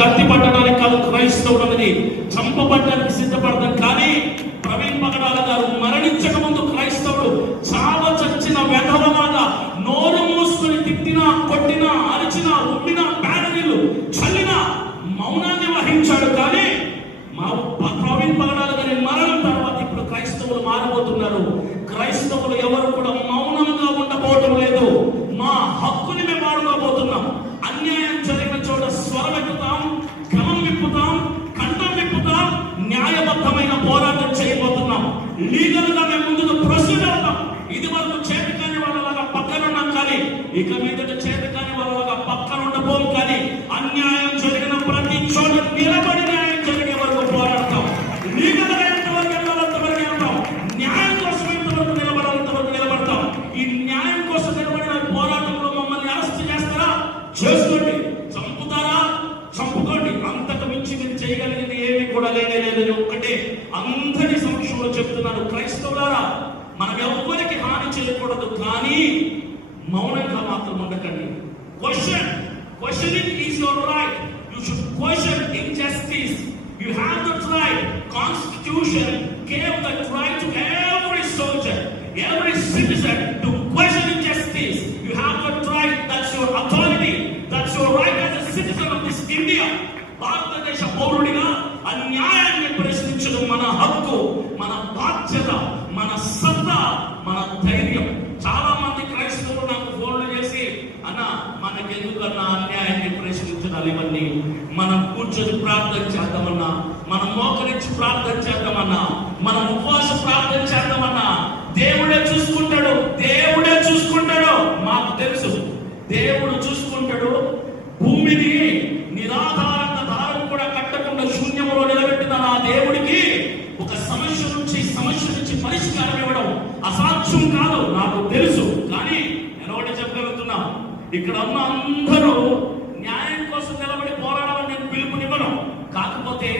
కత్తి పట్టడానికి కాదు క్రైస్తవుడు అనేది, చంపబడ్డానికి సిద్ధపడతాం. కానీ ప్రవీణ్ పగడాల గారు మరణించక ముందు క్రైస్తవుడు చావ చచ్చిన వెధవలాగా నోరు మూసుకుని తిట్టినా, కొట్టినా, అరిచినా, ఉమ్మినా, బ్యానరీలు చల్లినా మౌనాన్ని వహించాడు. కానీ మా ప్రవీణ్ పగడాల గారి మరణం తర్వాత ఇప్పుడు క్రైస్తవులు మారబోతున్నారు. క్రైస్తవులు ఎవరు కూడా మౌనంగా ఉండబోవటం లేదు. మా హక్కుని మేము వాడుకోబోతున్నాం. అన్యాయం జరిగిన చోట స్వరం ఎత్తుతాం, క్రమం విప్పుతాం, కంఠం విప్పుతాం, న్యాయబద్ధమైన పోరాటం చేయబోతున్నాం. లీగల్ గా మేము ముందుకు ప్రొసీడ్ అవుతాం. ఇది వరకు చేతి కాని వాళ్ళలాగా పక్కన ఉన్నాం, కానీ ఇక మీదట చేతి కాని వాళ్ళలాగా పక్కన ఉండబోం. కానీ అన్యాయం జరిగిన ప్రతి చోట నిలబడి న్యాయం జరిగే వరకు పోరాడతాం. లీగల్ గా ఎంతవరకు వెళ్ళాలంతవరకు వెళ్తాం. న్యాయం కోసం ఎంతవరకు నిలబడాలంతవరకు నిలబడతాం. ఈ న్యాయం కోసం నిలబడిన పోరాటంలో మమ్మల్ని అరెస్ట్ చేస్తారా? చేసుకోండి. చంపుతారా? చంపుకోండి. అంతకు మించి మీరు చేయగలిగింది ఏమీ కూడా లేదని ఒక్కటే అందరి సమక్షంలో చెప్తున్నాను. క్రైస్తవులారా, మనం ఎవ్వరికి హాని చేయకూడదు, కానీ మౌనంగా మాత్రం ఉండకండి. Questioning is your right. You should question injustice. You have that right. Constitution gave that right to every soldier, every citizen to question injustice. You have that right. That's your authority. That's your right as a citizen of this India. భారతదేశ పౌరుడిగా అన్యాయాన్ని ప్రశ్నించడం మన హక్కు, మన బాధ్యత, మన సత్తా, మన ధైర్యం. చాలా మంది క్రైస్తవులు నాకు ఫోన్లు చేసి, అన్న మనకెందుకన్నా అన్యాయాన్ని ప్రశ్నించాలి, ఇవన్నీ మనం కూర్చొని ప్రార్థన చేద్దామన్నా, మనం మోకరించి ప్రార్థన చేద్దామన్నా, మనం ఉపవాస ప్రార్థన చేద్దామన్నా దేవుడే చూసుకుంటాడు. దేవుడే చూసుకుంటాడు. మాకు తెలుసు దేవుడు చూసుకుంటాడు. భూమిని నిరాధారంగా దారం కూడా కట్టకుండా శూన్యములో నిలబెట్టిన నా దేవుడికి ఒక సమస్య నుంచి పరిష్కారం ఇవ్వడం అసాధ్యం కాదు, నాకు తెలుసు. కానీ నేను ఒకటి చెప్పగలుగుతున్నా, ఇక్కడ ఉన్న అందరూ న్యాయం కోసం నిలబడి పోరాడాలని నేను పిలుపునివ్వను. కాకపోతే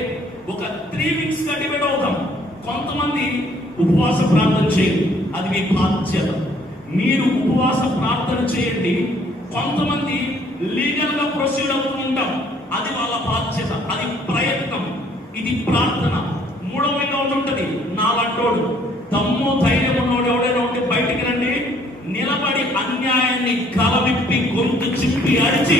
ఒక 3 weeks గా డివైడ్ అవుతాం. కొంతమంది ఉపవాస ప్రార్థన చేయండి, అది మీ బాధ్యత. మీరు ఉపవాస ప్రార్థన చేయండి. కొంతమంది లీగల్ గా ప్రొసీడ్ అవుతూ ఉంటాం, అది వాళ్ళ బాధ్యత, అది ప్రయత్నం, ఇది ప్రార్థన. మూడవ ఒకటి ఉంటది, నాలంటోడు దమ్ము ధైర్యం ఉన్నోడు ఎవడైనా ఉంటే బయటికి రండి, నిలబడి అన్యాయాన్ని కలవిప్పి గొంతు చిప్పి అరిచి